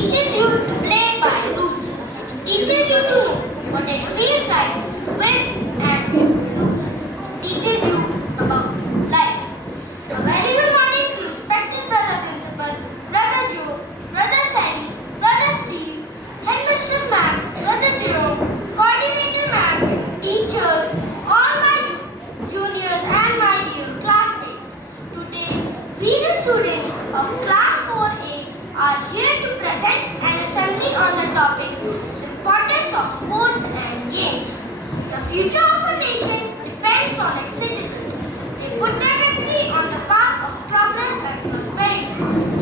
teaches you to play by rules. It teaches you to know what it feels like to win and lose. It teaches you about life. A very good morning to respected Brother Principal, Brother Joe, Brother Sally, Brother Steve, Headmistress Ma'am, Brother Jerome, Coordinator Ma'am, teachers, all my juniors and my dear classmates. Today, we the students of Class 4A are here to present an assembly on the topic, the importance of sports and games. The future of a nation depends on its citizens. They put their country on the path of progress and prosperity.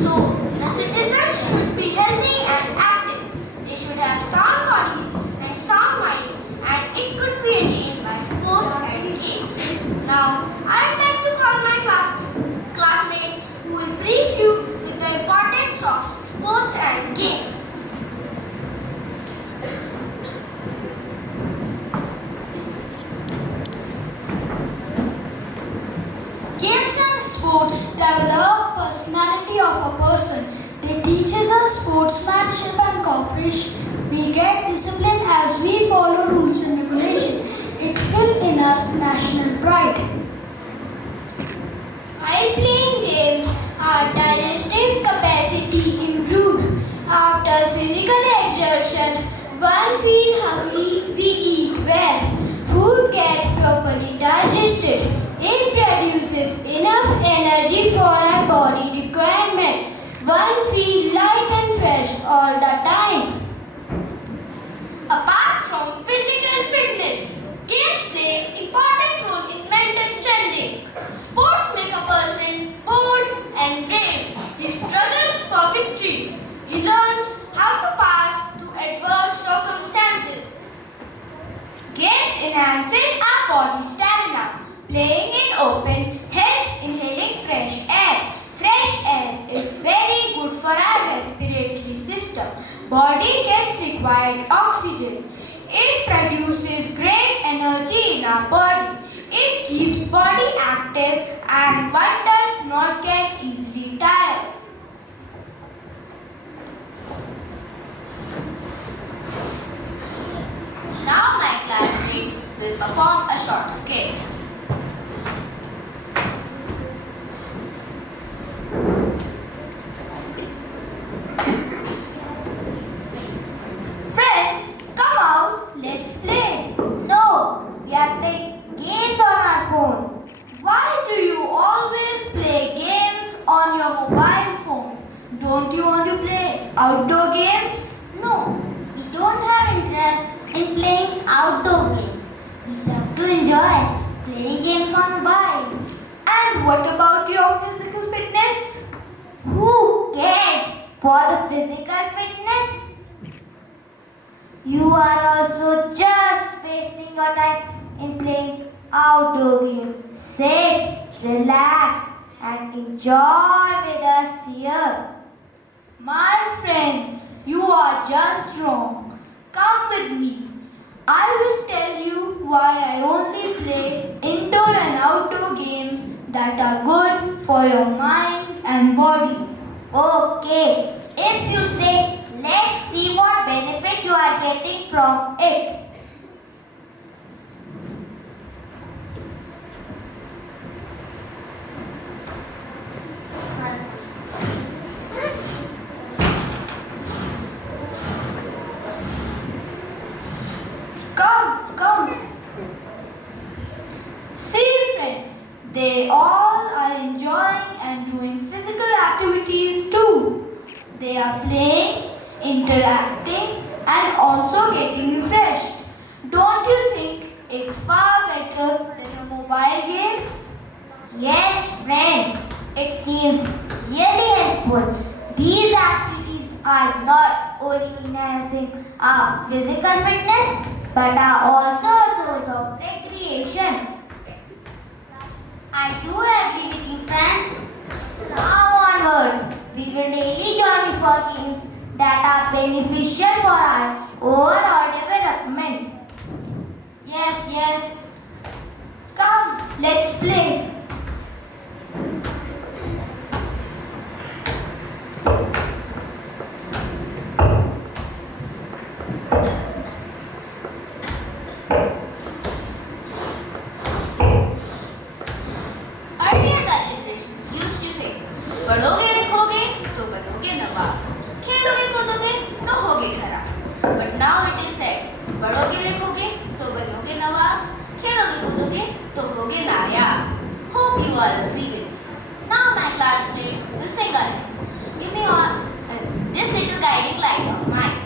So, the citizens should be healthy and active. They should have sound bodies and sound mind, and it could be attained by sports and games. Now, I would like to call my classmates who will brief you with the importance of sports and games. Games and sports develop personality of a person. They teaches us sportsmanship and cooperation. We get discipline as we follow rules and regulation. It fills in us national pride. While playing games, our digestive capacity improves. After physical exertion, one feels hungry, we eat well. Food gets properly digested. It produces enough energy for our body requirement. One feels light and fresh all the time. Apart from physical fitness, games play an important role in mental strengthening. Sports make a person bold and brave. He struggles for victory. He learns how to pass through adverse circumstances. Games enhances our body stamina. Playing in open helps inhaling fresh air. Fresh air is very good for our respiratory system. Body gets required oxygen. It produces great energy in our body. It keeps body active and one does not get easily tired. Now my classmates will perform a short skit. Friends, come out, let's play. No, we are playing games on our phone. Why do you always play games on your mobile phone? Don't you want to play outdoor games? No, we don't have interest in playing outdoor games. We love to enjoy playing games on mobile. And what about your physical fitness? Who cares for the physical fitness? You are also just wasting your time in playing outdoor games. Sit, relax, and enjoy with us here. My friends, you are just wrong. Come with me. I will tell you why I only play indoor and outdoor games that are good for your mind and body. Okay, if you say, let's see what benefit you are getting from it. Come. See friends, they all are enjoying and doing physical activities too. They are playing, interacting and also getting refreshed. Don't you think it's far better than your mobile games? Yes, friend, it seems really helpful. These activities are not only enhancing our physical fitness but are also a source of recreation. I do agree with you, friend. Now onwards, we will daily join for games that are beneficial for our overall development. Yes. Come, let's play. you say? पढ़ोगे लिखोगे तो बनोगे नवाब, खेलोगे कूदोगे तो होगे खराब. But now it is said, पढ़ोगे लिखोगे तो बनोगे नवाब, खेलोगे कूदोगे तो होगे नायाब. Hope you all agree with me. Now my classmates will sing ahead. Give me all this little guiding light of mine.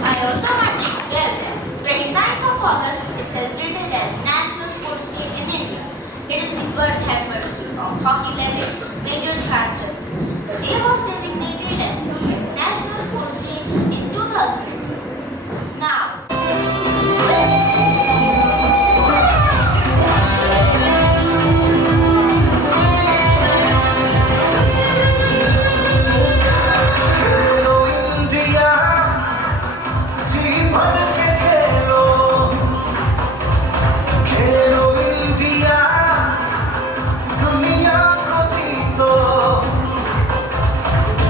I also want to tell them 29th of August is celebrated as National Sports Day in India. It is the birth anniversary of hockey legend Major Dhyanchand. The day was designated as India's National Sports Day in 2002. Now,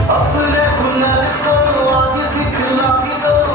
अपने हुनर को आज दिखला भी दो.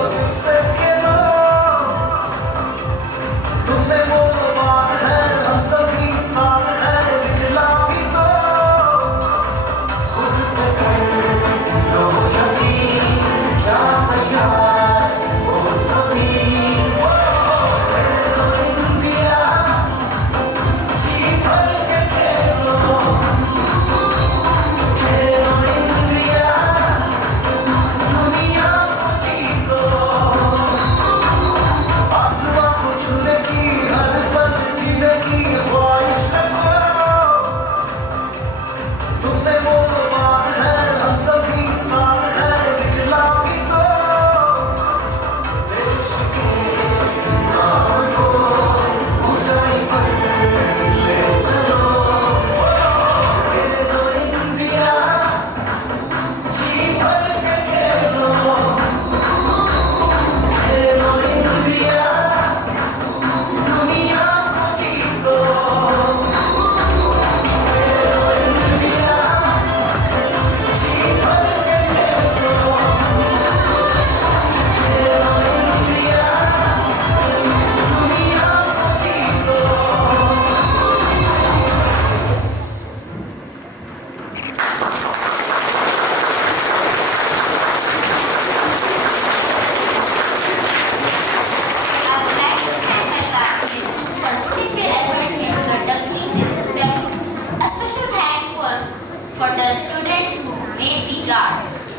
made the charts.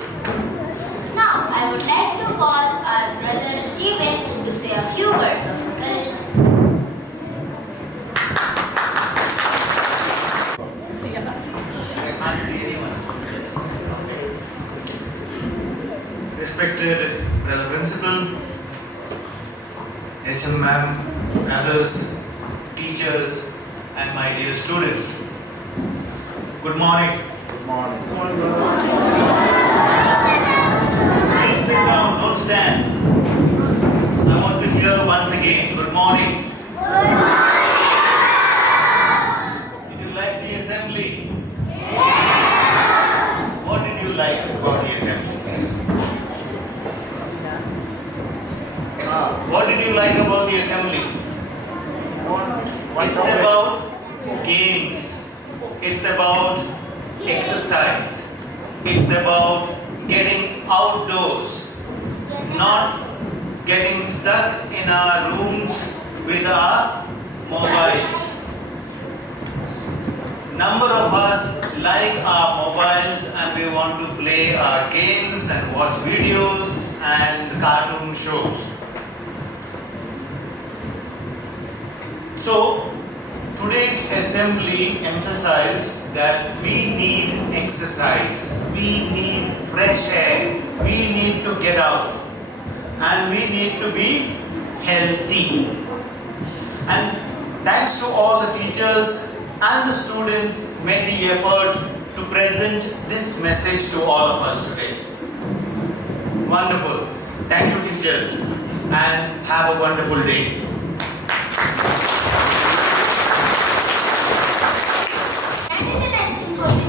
Now, I would like to call our brother Stephen to say a few words of encouragement. I can't see anyone. Okay. Respected Brother Principal, HM Ma'am, brothers, teachers, and my dear students. Good morning. Please sit down, don't stand. I want to hear once again. Good morning. Did you like the assembly? What did you like about the assembly? What did you like about the assembly? It's about games. It's about exercise. It's about getting outdoors, not getting stuck in our rooms with our mobiles. Number of us like our mobiles and we want to play our games and watch videos and cartoon shows. So, today's assembly emphasized that we need exercise, we need fresh air, we need to get out, and we need to be healthy. And thanks to all the teachers and the students made the effort to present this message to all of us today. Wonderful. Thank you, teachers, and have a wonderful day. Stand in attention position.